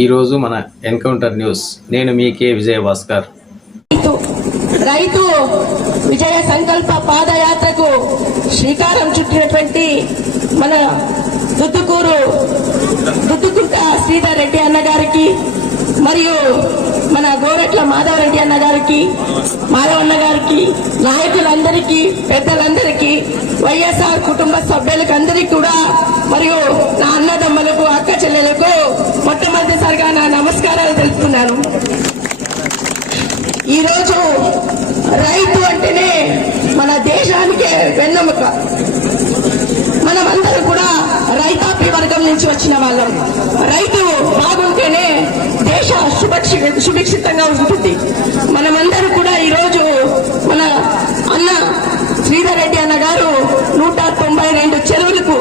ఈరోజు మన encounter news. నేను మీ కే విజయభాస్కర్. రైతు విజయ సంకల్ప పాదయాత్రకు శ్రీకారం చుట్టినటువంటి మన దుద్దుకుంట శ్రీధర్ రెడ్డి అన్న గారికి మరియు మన గోరెట్ల మాధవరెడ్డి అన్న గారికి, మాధవన్న గారికి, నాయకులందరికీ, పెద్దలందరికీ, వైఎస్ఆర్ కుటుంబ సభ్యులకు అందరికీ కూడా, మరియు నా అన్నదమ్ములకు, అక్క చెల్లెలకు మొట్టమొదటిసారిగా నా నమస్కారాలు తెలుపుతున్నాను. ఈరోజు రైతు అంటేనే మన దేశానికి వెన్నెముక. మనమందరం కూడా రైతాపి వర్గం నుంచి వచ్చిన వాళ్ళం. రైతు బాగుంటేనే దేశ సుభిక్షితంగా ఉంటుంది. మనమందరం కూడా ఈరోజు మన అన్న శ్రీధర్ రెడ్డి అన్న గారు 192 చెరువులకు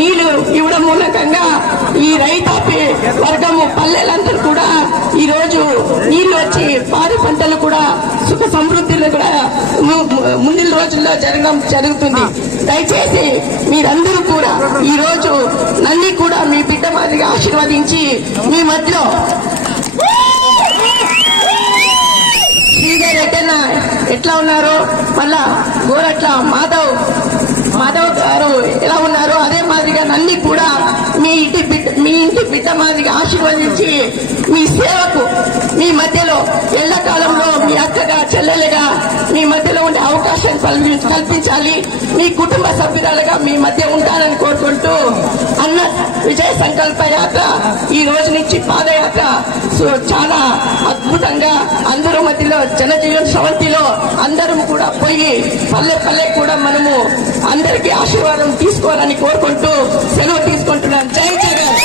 నీళ్లు ఇవ్వడం మూలకంగా ఈ రైతాపి వర్గము పల్లెలందరూ కూడా ఈరోజు నీళ్లు వచ్చి పాడి పంటలు కూడా సుఖ సమృద్ధిలో కూడా ముందు రోజుల్లో జరుగుతుంది. దయచేసి మీరందరూ కూడా ఈరోజు నన్ను కూడా మీ బిడ్డ మాదిరిగా ఆశీర్వదించి మీ మధ్యలో శ్రీధర్ రెడ్డి అన్న ఎట్లా ఉన్నారో, మళ్ళా గోరట్ల మాధవ్ గారు ఎలా ఉన్నారో అదే మాదిరిగా నన్ను కూడా మీ ఇంటి బిడ్డ మాదిరిగా ఆశీర్వదించి మీ సేవకు మీ మధ్యలో ఎల్లకాలంలో మీ అక్కగా చెల్లెలుగా మీ మధ్యలో ఉండే అవకాశాన్ని కల్పించాలి. మీ కుటుంబ సభ్యురాలుగా మీ మధ్య ఉంటానని కోరుకుంటూ అన్న విజయ సంకల్ప యాత్ర ఈ రోజు నుంచి పాదయాత్ర చాలా అద్భుతంగా అందరూ మధ్యలో జనజీవన స్రవంతిలో అందరం కూడా పోయి పల్లె కూడా మనము అందరికీ ఆశీర్వాదం తీసుకోవాలని కోరుకుంటూ సెలవు తీసుకుంటున్నాను. జై జగన్.